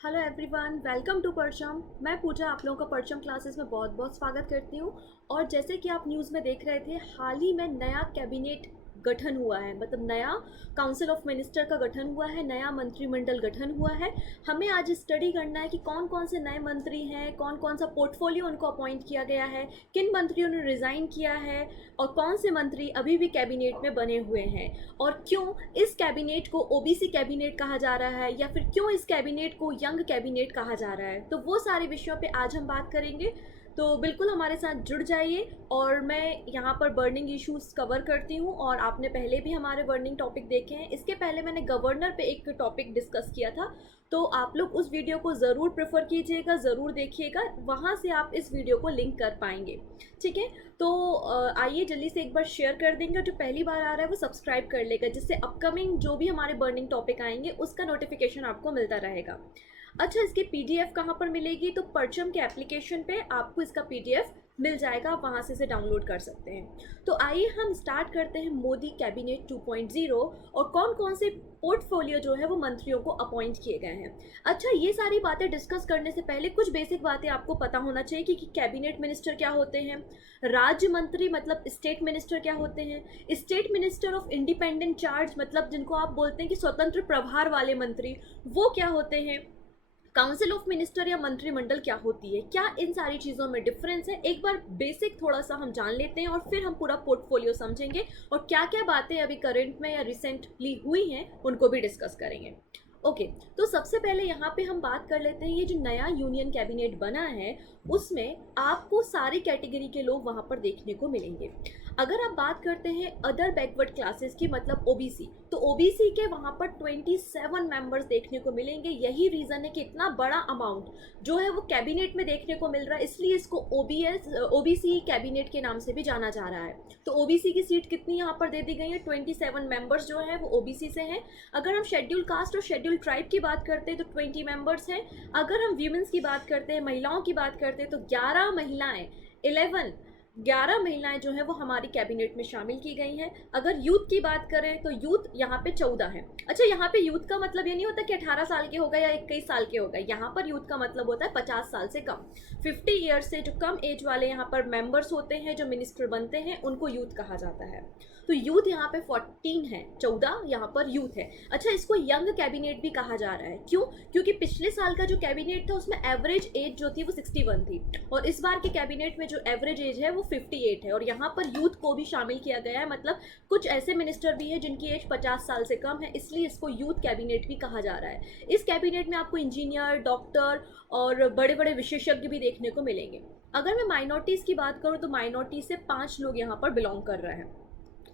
Hello everyone, welcome to परचम। मैं पूजा आप लोगों का परचम क्लासेस में बहुत बहुत स्वागत करती हूँ। और जैसे कि आप न्यूज़ में देख रहे थे, हाल ही में नया कैबिनेट गठन हुआ है, मतलब नया काउंसिल ऑफ मिनिस्टर का गठन हुआ है, नया मंत्रिमंडल गठन हुआ है। हमें आज स्टडी करना है कि कौन कौन से नए मंत्री हैं, कौन कौन सा पोर्टफोलियो उनको अपॉइंट किया गया है, किन मंत्रियों ने रिज़ाइन किया है और कौन से मंत्री अभी भी कैबिनेट में बने हुए हैं, और क्यों इस कैबिनेट को ओबीसी कैबिनेट कहा जा रहा है या फिर क्यों इस कैबिनेट को यंग कैबिनेट कहा जा रहा है। तो वो सारे विषयों पे आज हम बात करेंगे। तो बिल्कुल हमारे साथ जुड़ जाइए। और मैं यहाँ पर बर्निंग इश्यूज कवर करती हूँ और आपने पहले भी हमारे बर्निंग टॉपिक देखे हैं। इसके पहले मैंने गवर्नर पे एक टॉपिक डिस्कस किया था, तो आप लोग उस वीडियो को ज़रूर प्रेफर कीजिएगा, ज़रूर देखिएगा, वहाँ से आप इस वीडियो को लिंक कर पाएंगे। ठीक है, तो आइए जल्दी से एक बार शेयर कर देंगे और जो पहली बार आ रहा है वो सब्सक्राइब कर लेगा, जिससे अपकमिंग जो भी हमारे बर्निंग टॉपिक आएंगे उसका नोटिफिकेशन आपको मिलता रहेगा। अच्छा, इसकी पीडीएफ कहाँ पर मिलेगी? तो परचम के एप्लीकेशन पे आपको इसका पीडीएफ मिल जाएगा, आप वहाँ से इसे डाउनलोड कर सकते हैं। तो आइए हम स्टार्ट करते हैं मोदी कैबिनेट 2.0 और कौन कौन से पोर्टफोलियो जो है वो मंत्रियों को अपॉइंट किए गए हैं। अच्छा, ये सारी बातें डिस्कस करने से पहले कुछ बेसिक बातें आपको पता होना चाहिए कि कैबिनेट मिनिस्टर क्या होते हैं, राज्य मंत्री मतलब स्टेट मिनिस्टर क्या होते हैं, state minister of independent charge मतलब जिनको आप बोलते हैं कि स्वतंत्र प्रभार वाले मंत्री, वो क्या होते हैं, काउंसिल ऑफ मिनिस्टर या मंत्रिमंडल क्या होती है, क्या इन सारी चीज़ों में डिफरेंस है। एक बार बेसिक थोड़ा सा हम जान लेते हैं और फिर हम पूरा पोर्टफोलियो समझेंगे और क्या क्या बातें अभी करंट में या रिसेंटली हुई हैं उनको भी डिस्कस करेंगे। ओके, तो सबसे पहले यहाँ पे हम बात कर लेते हैं, ये जो नया यूनियन कैबिनेट बना है उसमें आपको सारी कैटेगरी के लोग वहाँ पर देखने को मिलेंगे। अगर आप बात करते हैं अदर बैकवर्ड क्लासेस की मतलब ओबीसी, तो ओबीसी के वहाँ पर 27 मेंबर्स देखने को मिलेंगे। यही रीज़न है कि इतना बड़ा अमाउंट जो है वो कैबिनेट में देखने को मिल रहा है, इसलिए इसको ओबीसी कैबिनेट के नाम से भी जाना जा रहा है। तो ओबीसी की सीट कितनी यहाँ पर दे दी गई है? 27 मेंबर्स जो है वो ओबीसी से हैं। अगर हम शेड्यूल कास्ट और शेड्यूल ट्राइब की बात करते हैं तो 20 मेंबर्स हैं। अगर हम वीमेंस की बात करते हैं, महिलाओं की बात करते हैं, तो 11 महिलाएं 11 महिलाएं जो हैं वो हमारी कैबिनेट में शामिल की गई हैं। अगर यूथ की बात करें तो यूथ यहाँ पे 14 हैं। अच्छा, यहाँ पे यूथ का मतलब ये नहीं होता कि 18 साल के हो गए या 21 साल के हो गए, यहाँ पर यूथ का मतलब होता है 50 साल से कम, 50 ईयर्स से जो कम एज वाले यहाँ पर मेंबर्स होते हैं जो मिनिस्टर बनते हैं उनको यूथ कहा जाता है। तो यूथ यहाँ पे 14 है, 14 यहाँ पर यूथ है। अच्छा, इसको यंग कैबिनेट भी कहा जा रहा है, क्यों? क्योंकि पिछले साल का जो कैबिनेट था उसमें एवरेज एज जो थी वो 61 थी और इस बार के कैबिनेट में जो एवरेज एज है वो 58 है और यहाँ पर यूथ को भी शामिल किया गया है। मतलब कुछ ऐसे मिनिस्टर भी हैं जिनकी एज 50 साल से कम है, इसलिए इसको यूथ कैबिनेट भी कहा जा रहा है। इस कैबिनेट में आपको इंजीनियर, डॉक्टर और बड़े बड़े विशेषज्ञ भी देखने को मिलेंगे। अगर मैं माइनॉरिटीज़ की बात करूँ तो माइनॉरिटी से 5 लोग यहाँ पर बिलोंग कर रहे हैं।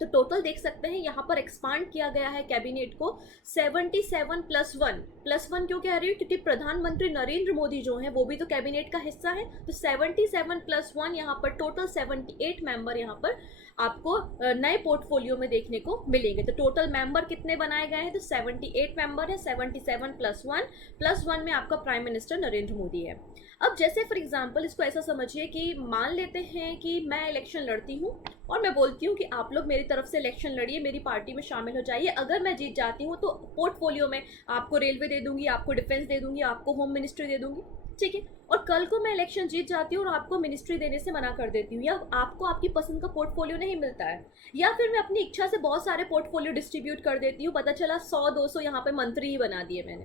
तो टोटल देख सकते हैं यहाँ पर एक्सपांड किया गया है कैबिनेट को 77 प्लस वन क्यों कह रही हूँ? क्योंकि प्रधानमंत्री नरेंद्र मोदी जो हैं वो भी तो कैबिनेट का हिस्सा है। तो 77 प्लस 1 यहाँ पर टोटल 78 मेंबर यहाँ पर आपको नए पोर्टफोलियो में देखने को मिलेंगे। तो टोटल मेंबर कितने बनाए गए हैं? तो 78 मेंबर है। 77 प्लस वन में आपका प्राइम मिनिस्टर नरेंद्र मोदी है। अब जैसे फॉर एग्जांपल इसको ऐसा समझिए कि मान लेते हैं कि मैं इलेक्शन लड़ती हूँ और मैं बोलती हूँ कि आप लोग मेरी तरफ से इलेक्शन लड़िए, मेरी पार्टी में शामिल हो जाइए। अगर मैं जीत जाती हूँ तो पोर्टफोलियो में आपको रेलवे दे दूंगी, आपको डिफेंस दे दूंगी, आपको होम मिनिस्ट्री दे दूंगी, ठीक है। और कल को मैं इलेक्शन जीत जाती हूँ और आपको मिनिस्ट्री देने से मना कर देती हूँ या आपको आपकी पसंद का पोर्टफोलियो नहीं मिलता है, या फिर मैं अपनी इच्छा से बहुत सारे पोर्टफोलियो डिस्ट्रीब्यूट कर देती हूँ, पता चला 100-200 यहाँ पे मंत्री ही बना दिए मैंने।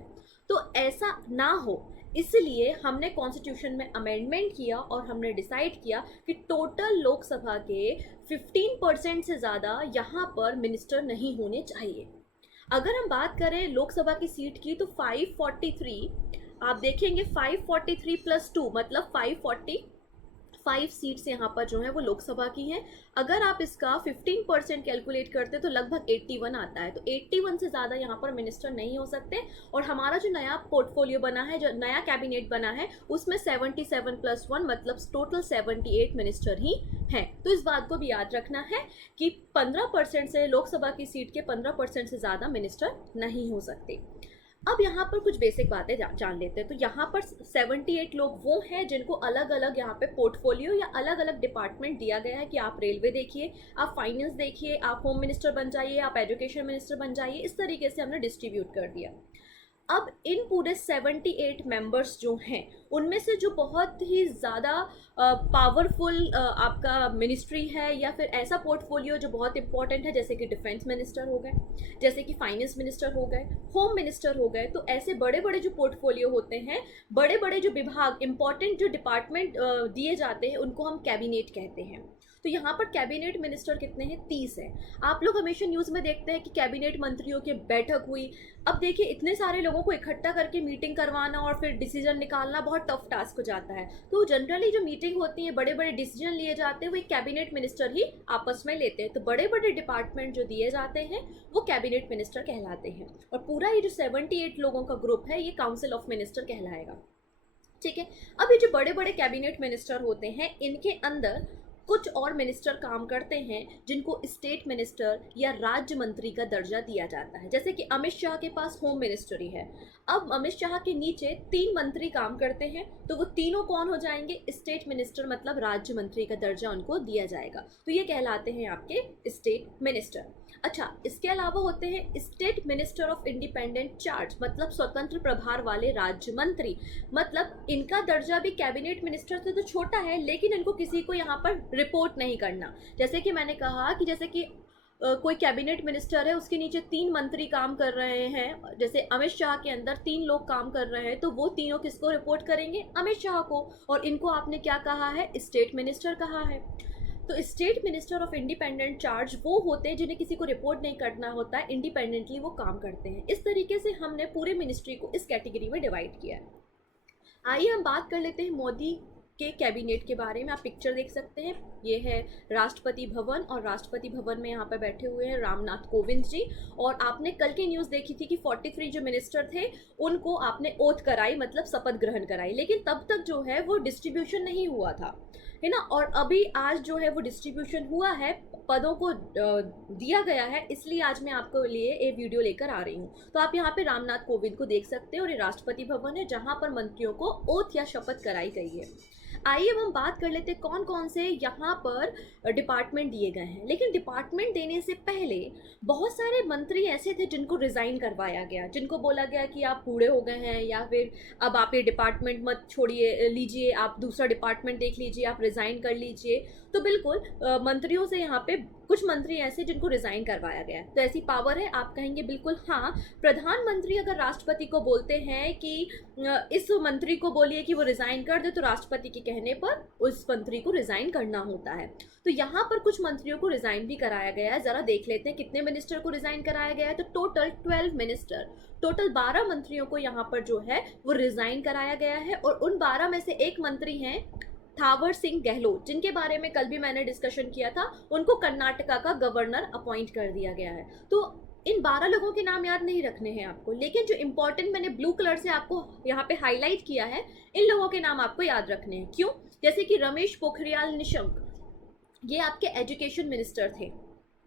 तो ऐसा ना हो, इसलिए हमने कॉन्स्टिट्यूशन में अमेंडमेंट किया और हमने डिसाइड किया कि टोटल लोकसभा के 15% से ज़्यादा यहाँ पर मिनिस्टर नहीं होने चाहिए। अगर हम बात करें लोकसभा की सीट की तो 543, आप देखेंगे 543 प्लस 2 मतलब 545 सीट्स यहाँ पर जो है वो लोकसभा की हैं। अगर आप इसका 15% कैलकुलेट करते तो लगभग 81 आता है। तो 81 से ज़्यादा यहाँ पर मिनिस्टर नहीं हो सकते। और हमारा जो नया पोर्टफोलियो बना है, जो नया कैबिनेट बना है, उसमें 77 प्लस 1 मतलब टोटल 78 मिनिस्टर ही हैं। तो इस बात को भी याद रखना है कि 15% से लोकसभा की सीट के 15% से ज़्यादा मिनिस्टर नहीं हो सकते। अब यहाँ पर कुछ बेसिक बातें जान लेते हैं। तो यहाँ पर 78 लोग वो हैं जिनको अलग अलग यहाँ पे पोर्टफोलियो या अलग अलग डिपार्टमेंट दिया गया है कि आप रेलवे देखिए, आप फाइनेंस देखिए, आप होम मिनिस्टर बन जाइए, आप एजुकेशन मिनिस्टर बन जाइए। इस तरीके से हमने डिस्ट्रीब्यूट कर दिया। अब इन पूरे 78 मेंबर्स जो हैं उनमें से जो बहुत ही ज़्यादा पावरफुल आपका मिनिस्ट्री है या फिर ऐसा पोर्टफोलियो जो बहुत इंपॉर्टेंट है, जैसे कि डिफेंस मिनिस्टर हो गए, जैसे कि फाइनेंस मिनिस्टर हो गए, होम मिनिस्टर हो गए, तो ऐसे बड़े बड़े जो पोर्टफोलियो होते हैं, बड़े बड़े जो विभाग, इंपॉर्टेंट जो डिपार्टमेंट दिए जाते हैं, उनको हम कैबिनेट कहते हैं। तो यहाँ पर कैबिनेट मिनिस्टर कितने हैं? 30 हैं। आप लोग हमेशा न्यूज़ में देखते हैं कि कैबिनेट मंत्रियों की बैठक हुई। अब देखिए, इतने सारे लोगों को इकट्ठा करके मीटिंग करवाना और फिर डिसीजन निकालना बहुत टफ टास्क हो जाता है। तो जनरली जो मीटिंग होती है, बड़े बड़े डिसीजन लिए जाते हैं, वो एक कैबिनेट मिनिस्टर ही आपस में लेते हैं। तो बड़े बड़े डिपार्टमेंट जो दिए जाते हैं वो कैबिनेट मिनिस्टर कहलाते हैं। और पूरा ये जो 78 लोगों का ग्रुप है, ये काउंसिल ऑफ मिनिस्टर कहलाएगा। ठीक है। अब ये जो बड़े बड़े कैबिनेट मिनिस्टर होते हैं, इनके अंदर कुछ और मिनिस्टर काम करते हैं जिनको स्टेट मिनिस्टर या राज्य मंत्री का दर्जा दिया जाता है। जैसे कि अमित शाह के पास होम मिनिस्ट्री है। अब अमित शाह के नीचे 3 मंत्री काम करते हैं, तो वो तीनों कौन हो जाएंगे? स्टेट मिनिस्टर, मतलब राज्य मंत्री का दर्जा उनको दिया जाएगा। तो ये कहलाते हैं आपके स्टेट मिनिस्टर। अच्छा, इसके अलावा होते हैं state minister of independent charge, मतलब स्वतंत्र प्रभार वाले राज्य मंत्री। मतलब इनका दर्जा भी कैबिनेट मिनिस्टर से तो छोटा है, लेकिन इनको किसी को यहाँ पर रिपोर्ट नहीं करना। जैसे कि मैंने कहा कि जैसे कि कोई कैबिनेट मिनिस्टर है, उसके नीचे 3 मंत्री काम कर रहे हैं, जैसे अमित शाह के अंदर 3 लोग काम कर रहे हैं, तो वो तीनों किसको रिपोर्ट करेंगे? अमित शाह को। और इनको आपने क्या कहा है? स्टेट मिनिस्टर कहा है। तो state minister of independent charge वो होते हैं जिन्हें किसी को रिपोर्ट नहीं करना होता है, इंडिपेंडेंटली वो काम करते हैं। इस तरीके से हमने पूरे मिनिस्ट्री को इस कैटेगरी में डिवाइड किया है। आइए हम बात कर लेते हैं मोदी के कैबिनेट के बारे में। आप पिक्चर देख सकते हैं, ये है राष्ट्रपति भवन, और राष्ट्रपति भवन में यहाँ पर बैठे हुए हैं रामनाथ कोविंद जी। और आपने कल की न्यूज़ देखी थी कि 43 जो मिनिस्टर थे उनको आपने ओथ कराई, मतलब शपथ ग्रहण कराई, लेकिन तब तक जो है वो डिस्ट्रीब्यूशन नहीं हुआ था, है ना। और अभी आज जो है वो डिस्ट्रीब्यूशन हुआ है, पदों को दिया गया है, इसलिए आज मैं आपको लिए एक वीडियो लेकर आ रही हूँ। तो आप यहाँ पे रामनाथ कोविंद को देख सकते हैं और ये राष्ट्रपति भवन है जहाँ पर मंत्रियों को ओथ या शपथ कराई गई है। आइए अब हम बात कर लेते हैं कौन कौन से यहाँ पर डिपार्टमेंट दिए गए हैं। लेकिन डिपार्टमेंट देने से पहले बहुत सारे मंत्री ऐसे थे जिनको रिज़ाइन करवाया गया, जिनको बोला गया कि आप बूढ़े हो गए हैं या फिर अब आप ये डिपार्टमेंट मत छोड़िए लीजिए, आप दूसरा डिपार्टमेंट देख लीजिए, आप रिज़ाइन कर लीजिए। तो बिल्कुल मंत्रियों से यहाँ पे कुछ मंत्री ऐसे जिनको रिज़ाइन करवाया गया है। तो ऐसी पावर है, आप कहेंगे बिल्कुल हाँ। प्रधानमंत्री अगर राष्ट्रपति को बोलते हैं कि इस मंत्री को बोलिए कि वो रिज़ाइन कर दे, तो राष्ट्रपति के कहने पर उस मंत्री को रिज़ाइन करना होता है। तो यहाँ पर कुछ मंत्रियों को रिज़ाइन भी कराया गया है। ज़रा देख लेते हैं कितने मिनिस्टर को रिज़ाइन कराया गया है। तो टोटल 12 मिनिस्टर, टोटल 12 मंत्रियों को यहाँ पर जो है वो रिज़ाइन कराया गया है। और उन 12 में से एक मंत्री हैं थावर सिंह गहलोत, जिनके बारे में कल भी मैंने डिस्कशन किया था। उनको कर्नाटका का गवर्नर अपॉइंट कर दिया गया है। तो इन 12 लोगों के नाम याद नहीं रखने हैं आपको, लेकिन जो इंपॉर्टेंट मैंने ब्लू कलर से आपको यहाँ पे हाईलाइट किया है, इन लोगों के नाम आपको याद रखने हैं। क्यों? जैसे कि रमेश पोखरियाल निशंक, ये आपके एजुकेशन मिनिस्टर थे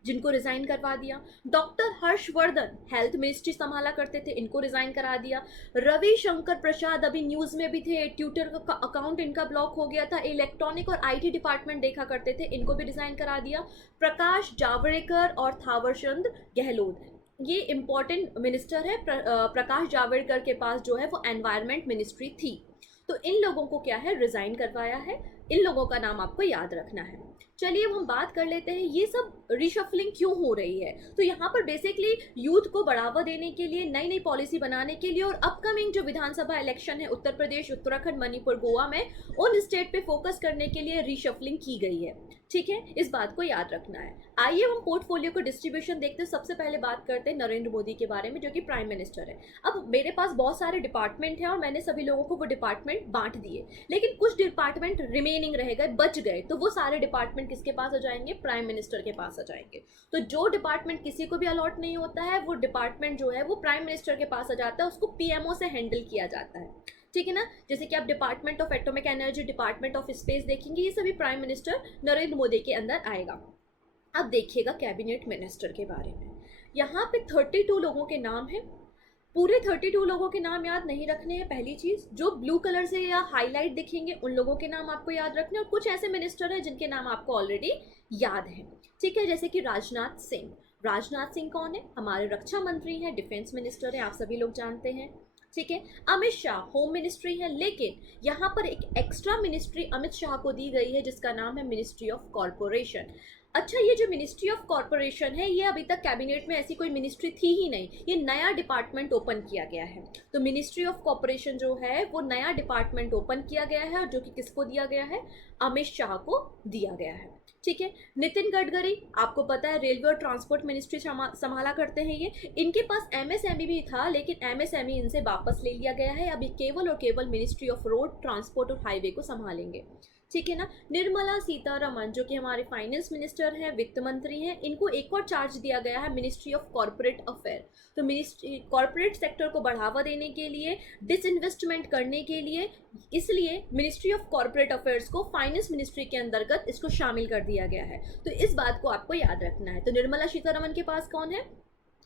जिनको रिज़ाइन करवा दिया। डॉक्टर हर्षवर्धन हेल्थ मिनिस्ट्री संभाला करते थे, इनको रिज़ाइन करा दिया। रविशंकर प्रसाद अभी न्यूज़ में भी थे, ट्विटर का अकाउंट इनका ब्लॉक हो गया था। इलेक्ट्रॉनिक और आईटी डिपार्टमेंट देखा करते थे, इनको भी रिज़ाइन करा दिया। प्रकाश जावड़ेकर और थावरचंद गहलोत, ये इंपॉर्टेंट मिनिस्टर है। प्रकाश जावड़ेकर के पास जो है वो एनवायरनमेंट मिनिस्ट्री थी। तो इन लोगों को क्या है, रिज़ाइन करवाया है। इन लोगों का नाम आपको याद रखना है। चलिए अब हम बात कर लेते हैं ये सब रिशफलिंग क्यों हो रही है। तो यहाँ पर बेसिकली यूथ को बढ़ावा देने के लिए, नई नई पॉलिसी बनाने के लिए, और अपकमिंग जो विधानसभा इलेक्शन है उत्तर प्रदेश, उत्तराखंड, मणिपुर, गोवा में, उन स्टेट पे फोकस करने के लिए रिशफलिंग की गई है। ठीक है, इस बात को याद रखना है। आइए हम पोर्टफोलियो को डिस्ट्रीब्यूशन देखते हैं। सबसे पहले बात करते हैं नरेंद्र मोदी के बारे में, जो कि प्राइम मिनिस्टर है। अब मेरे पास बहुत सारे डिपार्टमेंट हैं और मैंने सभी लोगों को वो डिपार्टमेंट बांट दिए, लेकिन कुछ डिपार्टमेंट रिमेनिंग रह गए, बच गए। तो वो सारे डिपार्टमेंट किसके पास आ जाएंगे? प्राइम मिनिस्टर के पास आ जाएंगे। तो जो डिपार्टमेंट किसी को भी अलॉट नहीं होता है, वो डिपार्टमेंट जो है वो प्राइम मिनिस्टर के पास आ जाता है, उसको पीएमओ से हैंडल किया जाता है। ठीक है ना। जैसे कि आप department of atomic energy, department of space देखेंगे, ये सभी प्राइम मिनिस्टर नरेंद्र मोदी के अंदर आएगा। अब देखिएगा कैबिनेट मिनिस्टर के बारे में, यहाँ पे 32 लोगों के नाम हैं। पूरे 32 लोगों के नाम याद नहीं रखने हैं। पहली चीज, जो ब्लू कलर से या हाईलाइट दिखेंगे उन लोगों के नाम आपको याद रखने, और कुछ ऐसे मिनिस्टर हैं जिनके नाम आपको ऑलरेडी याद हैं। ठीक है, जैसे कि राजनाथ सिंह। राजनाथ सिंह कौन है? हमारे रक्षा मंत्री हैं, डिफेंस मिनिस्टर हैं, आप सभी लोग जानते हैं। ठीक है। अमित शाह होम मिनिस्ट्री है, लेकिन यहाँ पर एक एक्स्ट्रा मिनिस्ट्री अमित शाह को दी गई है जिसका नाम है मिनिस्ट्री ऑफ कॉरपोरेशन। अच्छा, ये जो मिनिस्ट्री ऑफ कॉरपोरेशन है, ये अभी तक कैबिनेट में ऐसी कोई मिनिस्ट्री थी ही नहीं, ये नया डिपार्टमेंट ओपन किया गया है। तो मिनिस्ट्री ऑफ कॉरपोरेशन जो है वो नया डिपार्टमेंट ओपन किया गया है, और जो कि किसको दिया गया है, अमित शाह को दिया गया है। ठीक है। नितिन गडकरी, आपको पता है रेलवे और ट्रांसपोर्ट मिनिस्ट्री संभाला करते हैं ये। इनके पास एमएसएमई भी था, लेकिन एमएसएमई इनसे वापस ले लिया गया है। अभी केवल और केवल मिनिस्ट्री ऑफ रोड ट्रांसपोर्ट और हाईवे को संभालेंगे। ठीक है ना। निर्मला सीतारमण जो कि हमारे फाइनेंस मिनिस्टर हैं, वित्त मंत्री हैं, इनको एक और चार्ज दिया गया है मिनिस्ट्री ऑफ कॉरपोरेट अफेयर। तो मिनिस्ट्री कॉरपोरेट सेक्टर को बढ़ावा देने के लिए, डिसइन्वेस्टमेंट करने के लिए, इसलिए मिनिस्ट्री ऑफ कॉरपोरेट अफेयर्स को फाइनेंस मिनिस्ट्री के अंतर्गत इसको शामिल कर दिया गया है। तो इस बात को आपको याद रखना है। तो निर्मला सीतारमण के पास कौन है,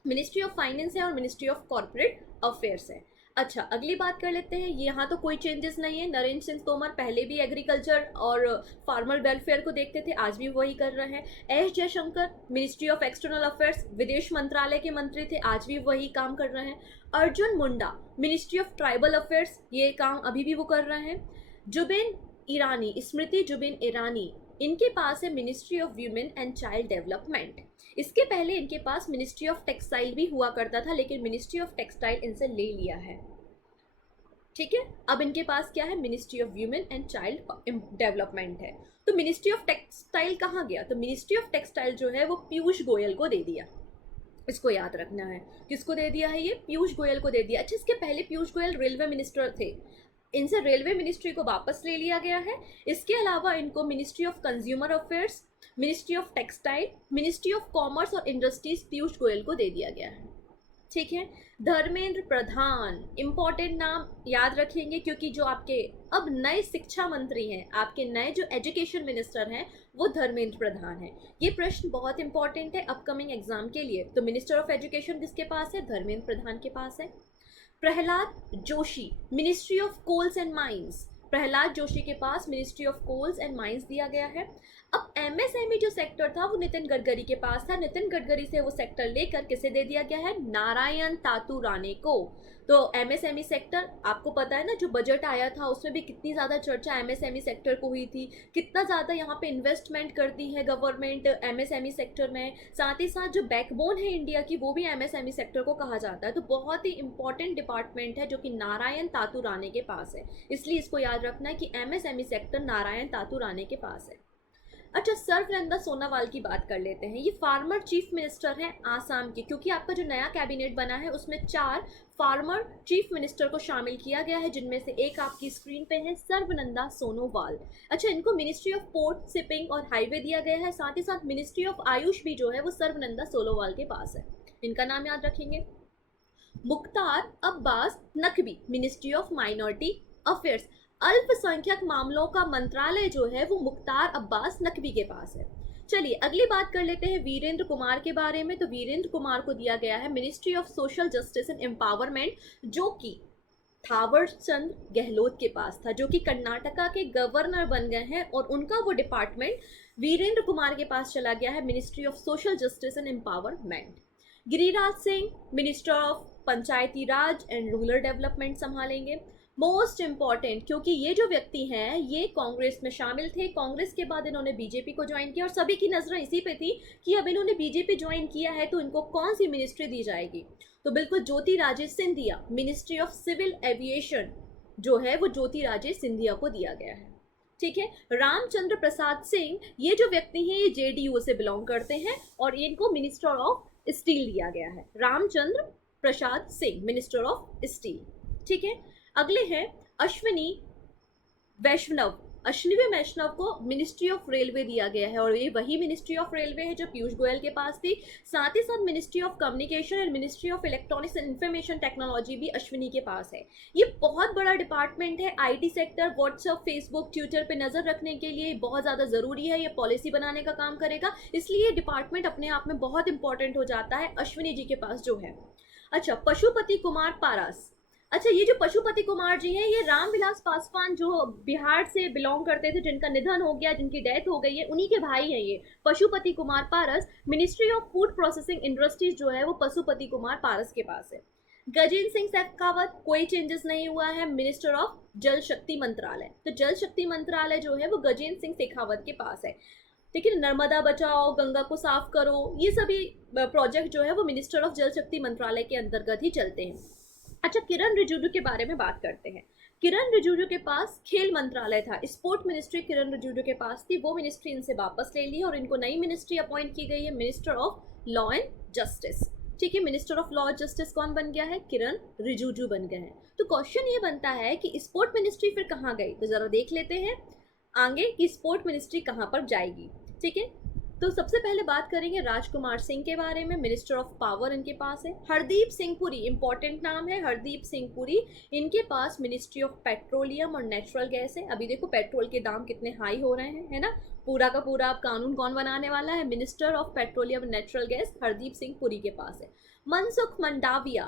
मिनिस्ट्री ऑफ फाइनेंस है और मिनिस्ट्री ऑफ कॉरपोरेट अफेयर्स है। अच्छा, अगली बात कर लेते हैं। यहाँ तो कोई चेंजेस नहीं है। नरेंद्र सिंह तोमर पहले भी एग्रीकल्चर और फार्मर वेलफेयर को देखते थे, आज भी वही कर रहे हैं। S Jaishankar ministry of external affairs, विदेश मंत्रालय के मंत्री थे, आज भी वही काम कर रहे हैं। Arjun Munda ministry of tribal affairs, ये काम अभी भी वो कर रहे हैं। जुबिन ईरानी, स्मृति जुबिन ईरानी, इनके पास है ministry of women and child development. इसके पहले इनके पास मिनिस्ट्री ऑफ टेक्सटाइल भी हुआ करता था, लेकिन मिनिस्ट्री ऑफ टेक्सटाइल इनसे ले लिया है। ठीक है। अब इनके पास क्या है, ministry of women and child development है। तो मिनिस्ट्री ऑफ टेक्सटाइल कहाँ गया, तो मिनिस्ट्री ऑफ टेक्सटाइल जो है वो पीयूष गोयल को दे दिया। इसको याद रखना है, किसको दे दिया है, ये पीयूष गोयल को दे दिया। अच्छा, इसके पहले पीयूष गोयल रेलवे मिनिस्टर थे, इनसे रेलवे मिनिस्ट्री को वापस ले लिया गया है। इसके अलावा इनको ministry of consumer affairs, ministry of textile, ministry of commerce और इंडस्ट्रीज पीयूष गोयल को दे दिया गया है। ठीक है। धर्मेंद्र प्रधान, इंपॉर्टेंट नाम याद रखेंगे, क्योंकि जो आपके अब नए शिक्षा मंत्री हैं, आपके नए जो एजुकेशन मिनिस्टर हैं, वो धर्मेंद्र प्रधान हैं। ये प्रश्न बहुत इंपॉर्टेंट है अपकमिंग एग्जाम के लिए। तो मिनिस्टर ऑफ एजुकेशन किसके पास है, धर्मेंद्र प्रधान के पास है। Pralhad Joshi ministry of coals and mines, Pralhad Joshi के पास ministry of coals and mines दिया गया है। अब एमएसएमई जो सेक्टर था वो नितिन गडकरी के पास था, नितिन गडकरी से वो सेक्टर लेकर किसे दे दिया गया है, नारायण तातू राणे को। तो एमएसएमई सेक्टर आपको पता है ना, जो बजट आया था उसमें भी कितनी ज़्यादा चर्चा एमएसएमई सेक्टर को हुई थी, कितना ज़्यादा यहाँ पे इन्वेस्टमेंट करती है गवर्नमेंट एमएसएमई सेक्टर में। साथ ही साथ जो बैकबोन है इंडिया की, वो भी एमएसएमई सेक्टर को कहा जाता है। तो बहुत ही इंपॉर्टेंट डिपार्टमेंट है जो कि नारायण तातू राणे के पास है, इसलिए इसको याद रखना है कि एमएसएमई सेक्टर नारायण तातू राणे के पास है। अच्छा, सर्बानंद सोनोवाल की बात कर लेते हैं। ये फार्मर चीफ मिनिस्टर हैं आसाम के, क्योंकि आपका जो नया कैबिनेट बना है उसमें 4 फार्मर चीफ मिनिस्टर को शामिल किया गया है, जिनमें से एक आपकी स्क्रीन पे है, सर्बानंद सोनोवाल। अच्छा, इनको मिनिस्ट्री ऑफ पोर्ट, शिपिंग और हाईवे दिया गया है। साथ ही साथ मिनिस्ट्री ऑफ आयुष भी जो है वो सर्बानंद सोनोवाल के पास है, इनका नाम याद रखेंगे। Mukhtar Abbas Naqvi ministry of minority affairs, अल्पसंख्यक मामलों का मंत्रालय जो है वो मुख्तार अब्बास नकवी के पास है। चलिए अगली बात कर लेते हैं वीरेंद्र कुमार के बारे में। तो वीरेंद्र कुमार को दिया गया है ministry of social justice and empowerment, जो कि थावर चंद गहलोत के पास था, जो कि कर्नाटका के गवर्नर बन गए हैं, और उनका वो डिपार्टमेंट वीरेंद्र कुमार के पास चला गया है, ministry of social justice and empowerment. Giriraj Singh minister of Panchayati Raj and rural development संभालेंगे। मोस्ट इम्पॉर्टेंट, क्योंकि ये जो व्यक्ति हैं ये कांग्रेस में शामिल थे, कांग्रेस के बाद इन्होंने बीजेपी को ज्वाइन किया, और सभी की नजर इसी पे थी कि अब इन्होंने बीजेपी ज्वाइन किया है तो इनको कौन सी मिनिस्ट्री दी जाएगी। तो बिल्कुल Jyotiraditya Scindia, ministry of civil aviation जो है वो ज्योतिरादित्य सिंधिया को दिया गया है। ठीक है। रामचंद्र प्रसाद सिंह, ये जो व्यक्ति हैं ये जेडीयू से बिलोंग करते हैं, और इनको मिनिस्टर ऑफ स्टील दिया गया है, Ramchandra Prasad Singh minister of steel. ठीक है। अगले हैं अश्विनी वैष्णव, अश्विनी वैष्णव को मिनिस्ट्री ऑफ रेलवे दिया गया है, और ये वही मिनिस्ट्री ऑफ रेलवे है जो पीयूष गोयल के पास थी। साथ ही साथ ministry of communication and ministry of electronics and information technology भी अश्विनी के पास है। ये बहुत बड़ा डिपार्टमेंट है। IT sector, WhatsApp, Facebook, Twitter पे नजर रखने के लिए बहुत ज़्यादा ज़रूरी है, ये पॉलिसी बनाने का काम करेगा, इसलिए ये डिपार्टमेंट अपने आप में बहुत इंपॉर्टेंट हो जाता है अश्विनी जी के पास जो है। अच्छा, पशुपति कुमार पारस, अच्छा ये जो पशुपति कुमार जी हैं ये रामविलास पासवान जो बिहार से बिलोंग करते थे, जिनका निधन हो गया, जिनकी डेथ हो गई है, उन्हीं के भाई हैं ये Pashupati Kumar Paras. Ministry of food processing industries जो है वो पशुपति कुमार पारस के पास है। गजेंद्र सिंह शेखावत, कोई चेंजेस नहीं हुआ है, मिनिस्टर ऑफ जल शक्ति मंत्रालय। तो जल शक्ति मंत्रालय जो है वो गजेंद्र सिंह शेखावत के पास है। ठीक है, नर्मदा बचाओ, गंगा को साफ करो, ये सभी प्रोजेक्ट जो है वो मिनिस्टर ऑफ जल शक्ति मंत्रालय के अंतर्गत ही चलते हैं। अच्छा, किरण रिजिजू के बारे में बात करते हैं। किरण रिजिजू के पास खेल मंत्रालय था, स्पोर्ट मिनिस्ट्री किरण रिजिजू के पास थी, वो मिनिस्ट्री इनसे वापस ले ली और इनको नई मिनिस्ट्री अपॉइंट की गई है, minister of law and justice. ठीक है, minister of law and justice कौन बन गया है? किरण रिजिजू बन गए हैं। तो क्वेश्चन ये बनता है कि स्पोर्ट मिनिस्ट्री फिर कहाँ गई, तो जरा देख लेते हैं आगे कि स्पोर्ट मिनिस्ट्री कहाँ पर जाएगी। ठीक है, तो सबसे पहले बात करेंगे राजकुमार सिंह के बारे में, मिनिस्टर ऑफ पावर इनके पास है। हरदीप सिंह पुरी, इंपॉर्टेंट नाम है हरदीप सिंह पुरी, इनके पास मिनिस्ट्री ऑफ पेट्रोलियम और नेचुरल गैस है। अभी देखो पेट्रोल के दाम कितने हाई हो रहे हैं, है ना, पूरा का पूरा अब कानून कौन बनाने वाला है? मिनिस्टर ऑफ पेट्रोलियम और नेचुरल गैस हरदीप सिंह पुरी के पास है। मनसुख मंडाविया,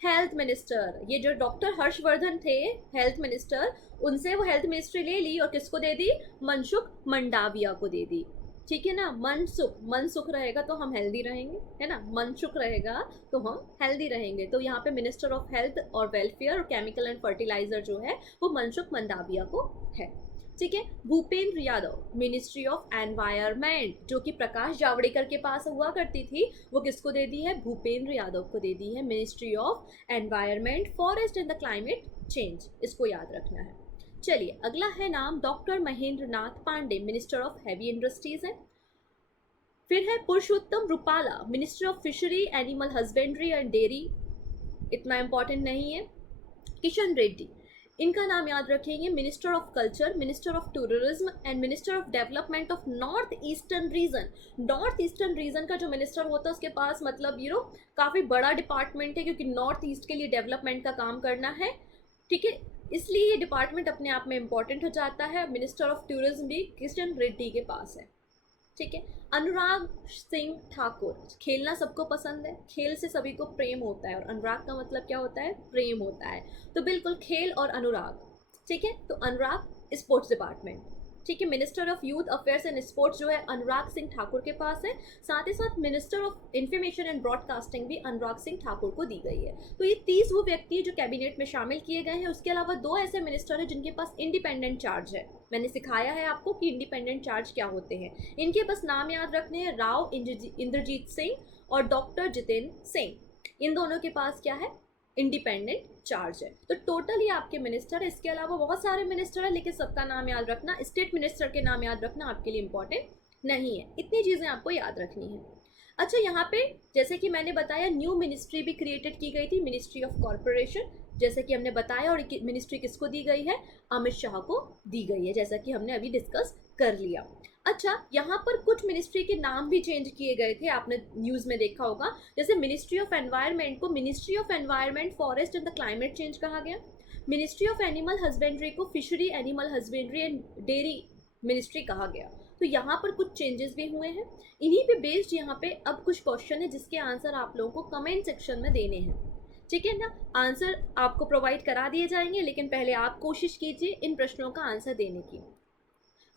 हेल्थ मिनिस्टर, ये जो डॉक्टर हर्षवर्धन थे हेल्थ मिनिस्टर, उनसे वो हेल्थ मिनिस्ट्री ले ली और किसको दे दी? मनसुख मंडाविया को दे दी। ठीक है ना, मन सुख रहेगा तो हम हेल्दी रहेंगे, है ना, मन सुख रहेगा तो हम हेल्दी रहेंगे। तो यहाँ पे मिनिस्टर ऑफ हेल्थ और वेलफेयर और केमिकल एंड फर्टिलाइजर जो है वो मनसुख मंडाविया को है। ठीक है, Bhupendra Yadav, ministry of environment, जो कि प्रकाश जावड़ेकर के पास हुआ करती थी, वो किसको दे दी है? भूपेंद्र यादव को दे दी है, ministry of environment, forest and the climate change, इसको याद रखना है। चलिए, अगला है नाम doctor Mahendra Nath Pandey, minister of heavy industries है। फिर है Purushottam Rupala, minister of fishery, animal husbandry and dairy, इतना इंपॉर्टेंट नहीं है। किशन रेड्डी, इनका नाम याद रखेंगे, minister of culture, minister of tourism and minister of development of north eastern region. North eastern region का जो मिनिस्टर होता है उसके पास मतलब काफ़ी बड़ा डिपार्टमेंट है, क्योंकि नॉर्थ ईस्ट के लिए डेवलपमेंट का काम करना है। ठीक है, इसलिए ये डिपार्टमेंट अपने आप में इंपॉर्टेंट हो जाता है। मिनिस्टर ऑफ टूरिज्म भी किशन रेड्डी के पास है। ठीक है, अनुराग सिंह ठाकुर, खेलना सबको पसंद है, खेल से सभी को प्रेम होता है, और अनुराग का मतलब क्या होता है? प्रेम होता है। तो बिल्कुल खेल और अनुराग। ठीक है, तो अनुराग स्पोर्ट्स डिपार्टमेंट। ठीक है, minister of youth affairs and sports जो है अनुराग सिंह ठाकुर के पास है। साथ ही साथ minister of information and broadcasting भी अनुराग सिंह ठाकुर को दी गई है। तो ये 30 वो व्यक्ति है जो कैबिनेट में शामिल किए गए हैं। उसके अलावा 2 ऐसे मिनिस्टर हैं जिनके पास इंडिपेंडेंट चार्ज है। मैंने सिखाया है आपको कि इंडिपेंडेंट चार्ज क्या होते हैं। इनके बस नाम याद रखने हैं, राव इंद्रजीत सिंह और डॉक्टर जितेंद्र सिंह। इन दोनों के पास क्या है? इंडिपेंडेंट चार्ज है। तो टोटल ये आपके मिनिस्टर है। इसके अलावा बहुत सारे मिनिस्टर है, लेकिन सबका नाम याद रखना, स्टेट मिनिस्टर के नाम याद रखना आपके लिए इंपॉर्टेंट नहीं है। इतनी चीज़ें आपको याद रखनी है। अच्छा, यहाँ पे जैसे कि मैंने बताया न्यू मिनिस्ट्री भी क्रिएटेड की गई थी, मिनिस्ट्री ऑफ कॉर्पोरेशन, जैसे कि हमने बताया, और मिनिस्ट्री किसको दी गई है? अमित शाह को दी गई है, जैसा कि हमने अभी डिस्कस कर लिया। अच्छा, यहाँ पर कुछ मिनिस्ट्री के नाम भी चेंज किए गए थे, आपने न्यूज़ में देखा होगा। जैसे मिनिस्ट्री ऑफ एनवायरनमेंट को ministry of environment, forest and the climate change कहा गया। मिनिस्ट्री ऑफ एनिमल हस्बेंड्री को fishery, animal husbandry and dairy ministry कहा गया। तो यहाँ पर कुछ चेंजेस भी हुए हैं। इन्हीं पे बेस्ड यहाँ पे अब कुछ क्वेश्चन है जिसके आंसर आप लोगों को कमेंट सेक्शन में देने हैं। ठीक है ना, आंसर आपको प्रोवाइड करा दिए जाएंगे, लेकिन पहले आप कोशिश कीजिए इन प्रश्नों का आंसर देने की।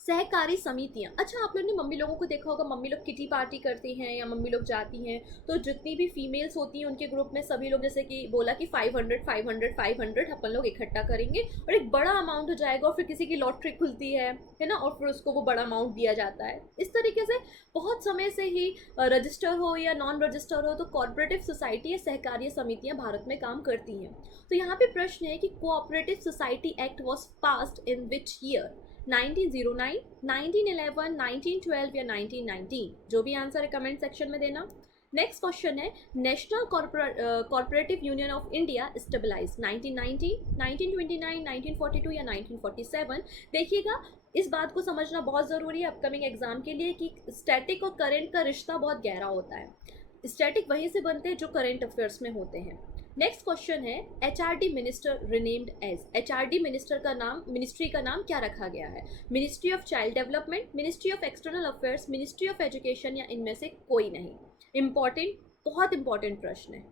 सहकारी समितियाँ, अच्छा आप लोगों ने मम्मी लोगों को देखा होगा, मम्मी लोग किटी पार्टी करती हैं या मम्मी लोग जाती हैं, तो जितनी भी फीमेल्स होती हैं उनके ग्रुप में सभी लोग जैसे कि बोला कि 500 अपन लोग इकट्ठा करेंगे और एक बड़ा अमाउंट हो जाएगा, और फिर किसी की लॉटरी खुलती है ना, और फिर उसको वो बड़ा अमाउंट दिया जाता है। इस तरीके से बहुत समय से ही रजिस्टर हो या नॉन रजिस्टर हो, तो कॉर्पोरेटिव सोसाइटी या सहकारी समितियाँ भारत में काम करती हैं। तो यहाँ पे प्रश्न है कि cooperative society act was passed in which year? 1909, 1911, 1912 या 1919? जो भी आंसर है कमेंट सेक्शन में देना। नेक्स्ट क्वेश्चन है, National Cooperative Union of India stabilize 1990, 1929, 1942 या 1947? देखिएगा, इस बात को समझना बहुत ज़रूरी है अपकमिंग एग्जाम के लिए कि स्टैटिक और करंट का रिश्ता बहुत गहरा होता है। स्टैटिक वहीं से बनते हैं जो करंट अफेयर्स में होते हैं। नेक्स्ट क्वेश्चन है, HRD minister renamed as, HRD minister का नाम, मिनिस्ट्री का नाम क्या रखा गया है? Ministry of child development, ministry of external affairs, ministry of education, या इनमें से कोई नहीं? इंपॉर्टेंट, बहुत इंपॉर्टेंट प्रश्न है।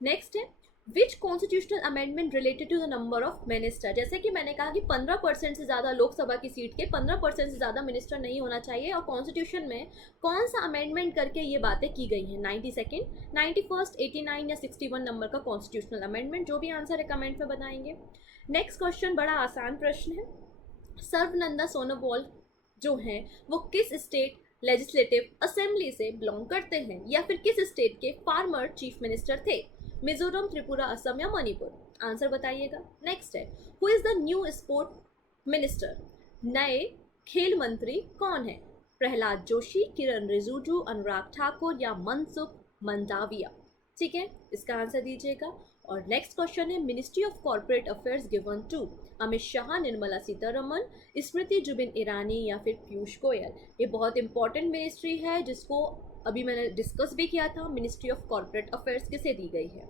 नेक्स्ट है, which constitutional amendment related to the number of minister, जैसे कि मैंने कहा कि 15% से ज़्यादा लोकसभा की सीट के 15% से ज़्यादा मिनिस्टर नहीं होना चाहिए, और कॉन्स्टिट्यूशन में कौन सा अमेंडमेंट करके ये बातें की गई हैं, 92nd, 91st, 89 या 61 नंबर का कॉन्स्टिट्यूशनल अमेंडमेंट, जो भी आंसर है कमेंट में बताएंगे। नेक्स्ट क्वेश्चन बड़ा आसान प्रश्न है। सर्वनंदा सोनोवाल जो हैं वो किस स्टेट लेजिस्लेटिव असेंबली से बिलोंग करते हैं, या फिर किस स्टेट के फार्मर चीफ मिनिस्टर थे, मिजोरम, त्रिपुरा, असम या मणिपुर? आंसर बताइएगा। नेक्स्ट है, who is the new sport minister, नए खेल मंत्री कौन है? प्रहलाद जोशी, किरण रिजिजू, अनुराग ठाकुर या मनसुख मंडाविया? ठीक है, इसका आंसर दीजिएगा। और नेक्स्ट क्वेश्चन है, ministry of corporate affairs given to Amit Shah, Nirmala Sitharaman, Smriti Zubin Irani या फिर पीयूष गोयल? ये बहुत इंपॉर्टेंट मिनिस्ट्री है जिसको अभी मैंने डिस्कस भी किया था। मिनिस्ट्री ऑफ कॉर्पोरेट अफेयर्स किसे दी गई है?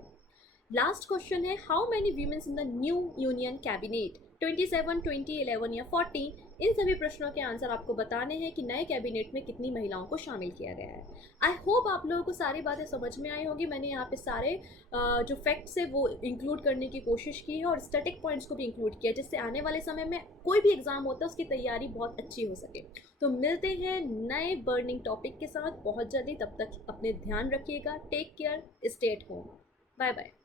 लास्ट क्वेश्चन है, how many women's in the new union cabinet, 27, 20, 11 या 14? इन सभी प्रश्नों के आंसर आपको बताने हैं कि नए कैबिनेट में कितनी महिलाओं को शामिल किया गया है। आई होप आप लोगों को सारी बातें समझ में आई होगी। मैंने यहाँ पे सारे जो फैक्ट्स है वो इंक्लूड करने की कोशिश की है, और स्टैटिक पॉइंट्स को भी इंक्लूड किया, जिससे आने वाले समय में कोई भी एग्जाम होता है उसकी तैयारी बहुत अच्छी हो सके। तो मिलते हैं नए बर्निंग टॉपिक के साथ बहुत जल्दी, तब तक अपने ध्यान रखिएगा। Take care, stay at home, bye bye.